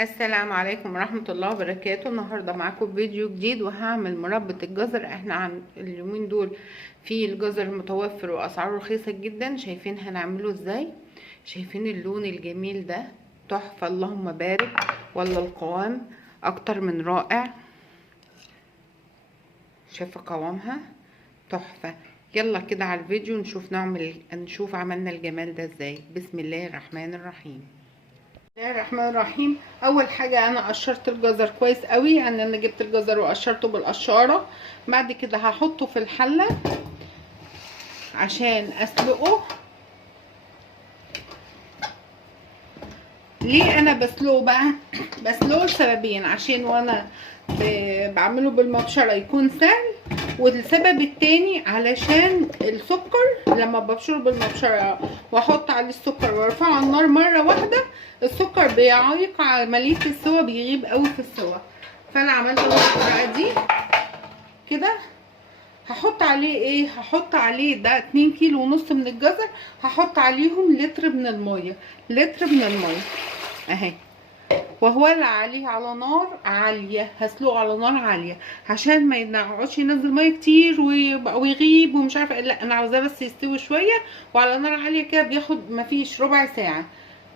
السلام عليكم ورحمة الله وبركاته. النهاردة معاكم فيديو جديد وهعمل مربى الجزر. احنا عن اليومين دول في الجزر متوفر واسعاره رخيصة جدا. شايفين هنعمله ازاي؟ شايفين اللون الجميل ده؟ تحفة اللهم بارك. ولا القوام اكتر من رائع. شايفة قوامها تحفة. يلا كده على الفيديو نشوف عملنا الجمال ده ازاي. بسم الله الرحمن الرحيم. بسم الله الرحمن الرحيم. اول حاجه انا قشرت الجزر كويس قوي، يعني انا جبت الجزر وقشرته بالقشاره. بعد كده هحطه في الحله عشان اسلقه. ليه انا بسلقه بقى؟ بسلقه لسببين، عشان وانا بعمله بالمبشره يكون سهل، والسبب التاني علشان السكر لما ببشره بالمبشره واحط عليه السكر وارفعه على النار مره واحده، السكر بيعيق عمليه السوا، بيغيب قوي في السوا. فانا عملت الطريقه دي كده. هحط عليه ايه؟ هحط عليه ده 2 كيلو ونص من الجزر، هحط عليهم لتر من الميه. لتر من الميه اهي، وهولع عليه على نار عاليه. هسلقه على نار عاليه عشان ما يقعدش ينزل ميه كتير ويغيب ومش عارفه. لا انا عاوزاه بس يستوي شويه، وعلى نار عاليه كده بياخد مفيش ربع ساعه.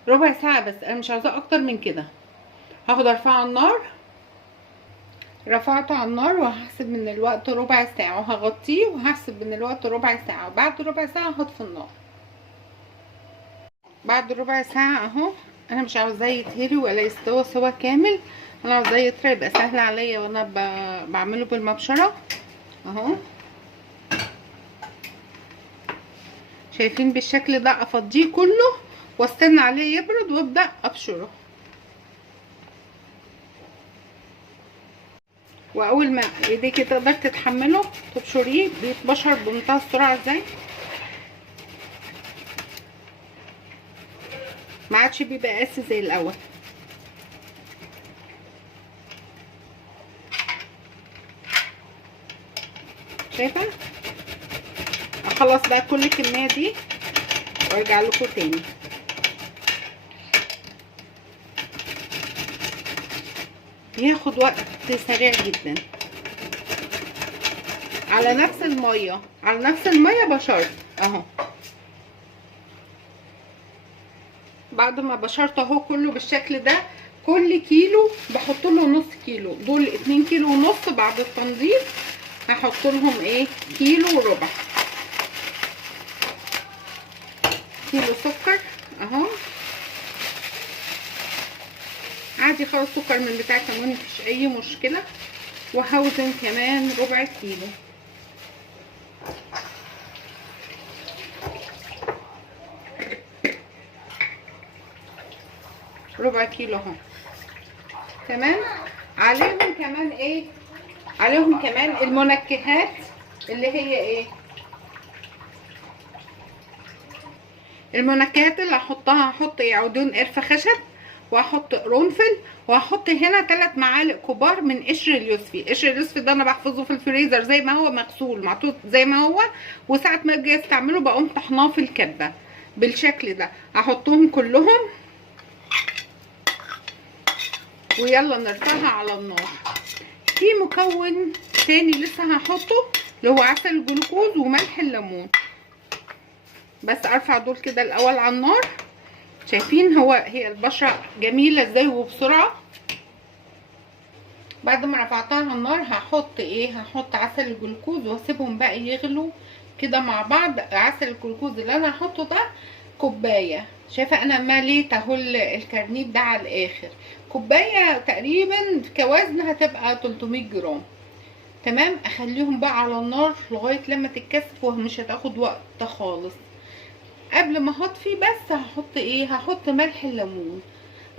ربع ساعه بس، انا مش عاوزاه اكتر من كده. هاخد ارفعه على النار. رفعته على النار وهحسب من الوقت ربع ساعه، وهغطيه وهحسب من الوقت ربع ساعه. بعد ربع ساعه هطفي النار. بعد ربع ساعه اهو. انا مش عاوزاه يتهري ولا يستوى سوا كامل، انا عاوزاه يطرى يبقى سهل عليا وانا بعمله بالمبشره اهو. شايفين بالشكل ده؟ افضيه كله واستنى عليه يبرد وابدا ابشره. واول ما ايديكي تقدر تتحمله تبشريه، بيتبشر بمنتهى السرعه ازاي. ما عادش بيبقى قاسي زي الاول. شايفه؟ اخلص بقى كل الكميه دي وارجع لكم تاني. بياخد وقت سريع جدا. على نفس الميه، على نفس الميه بشرت اهو. بعد ما بشرت اهو كله بالشكل ده، كل كيلو بحط له نص كيلو. دول 2 كيلو ونص. بعد التنظيف هحط لهم ايه؟ كيلو وربع. كيلو سكر اهو عادي خالص، سكر من بتاع كمان مفيش اي مشكله. وهوزن كمان ربع كيلو. ربع كيلو اهو. تمام. عليهم كمان ايه؟ عليهم كمان المنكهات اللي هي ايه؟ المنكهات اللي هحطها، هحط عودين قرفه خشب، وهحط قرنفل، وهحط هنا 3 معالق كبار من قشر اليوسفي. قشر اليوسفي ده انا بحفظه في الفريزر زي ما هو مغسول محطوط زي ما هو، وساعه ما اجي استعمله بقوم طحناه في الكبه بالشكل ده. هحطهم كلهم ويلا نرفعها على النار. في مكون تاني لسه هحطه اللي هو عسل الجلوكوز وملح الليمون. بس ارفع دول كده الاول على النار. شايفين هي البشره جميله ازاي وبسرعه. بعد ما رفعتها على النار هحط ايه؟ هحط عسل الجلوكوز واسيبهم بقى يغلوا كده مع بعض. عسل الجلوكوز اللي انا هحطه ده كوبايه. شايفه انا مليت اهو الكرنيب ده على الاخر. كوبايه تقريبا كوزن هتبقى 300 جرام. تمام. اخليهم بقى على النار لغايه لما تتكثف، ومش هتاخد وقت خالص. قبل ما هطفي بس هحط ايه؟ هحط ملح الليمون.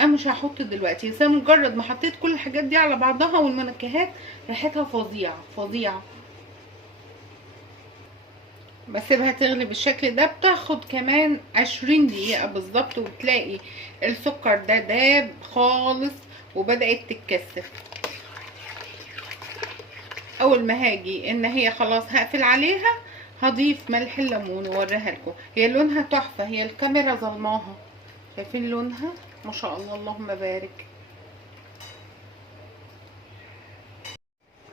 انا مش هحط دلوقتي، بس مجرد ما حطيت كل الحاجات دي على بعضها والمنكهات ريحتها فظيعه فظيعه. بسيبها تغلي بالشكل ده. بتاخد كمان 20 دقيقه بالظبط وبتلاقي السكر ده داب خالص وبدات تتكثف. اول ما هاجي ان هي خلاص هقفل عليها، هضيف ملح الليمون واوريها لكم. هي لونها تحفه، هي الكاميرا ظلماها. شايفين لونها؟ ما شاء الله اللهم بارك.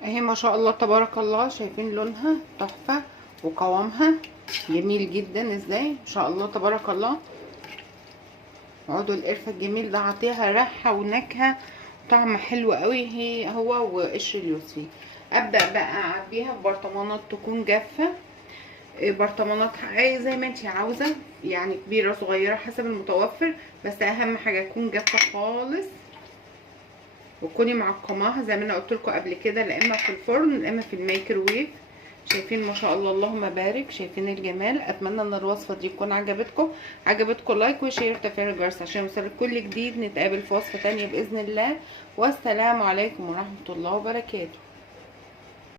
اهي ما شاء الله تبارك الله، شايفين لونها تحفة وقوامها جميل جدا ازاي، ما شاء الله تبارك الله. عود القرفة الجميل ده عطيها ريحة ونكهة طعم حلو قوي، هو وقشر اليوسفي. ابدأ بقى اعبيها في برطمانات تكون جافة، برطمانات زي ما انتي عاوزة، يعني كبيرة صغيرة حسب المتوفر، بس اهم حاجة تكون جافة خالص، وتكوني معقماها زي ما انا قلت لكم قبل كده، لا اما في الفرن لا اما في الميكروويف. شايفين ما شاء الله اللهم بارك، شايفين الجمال. اتمنى ان الوصفه دي تكون عجبتكم لايك وشير وتفعيل الجرس عشان يوصلك كل جديد. نتقابل في وصفه تانية باذن الله، والسلام عليكم ورحمه الله وبركاته.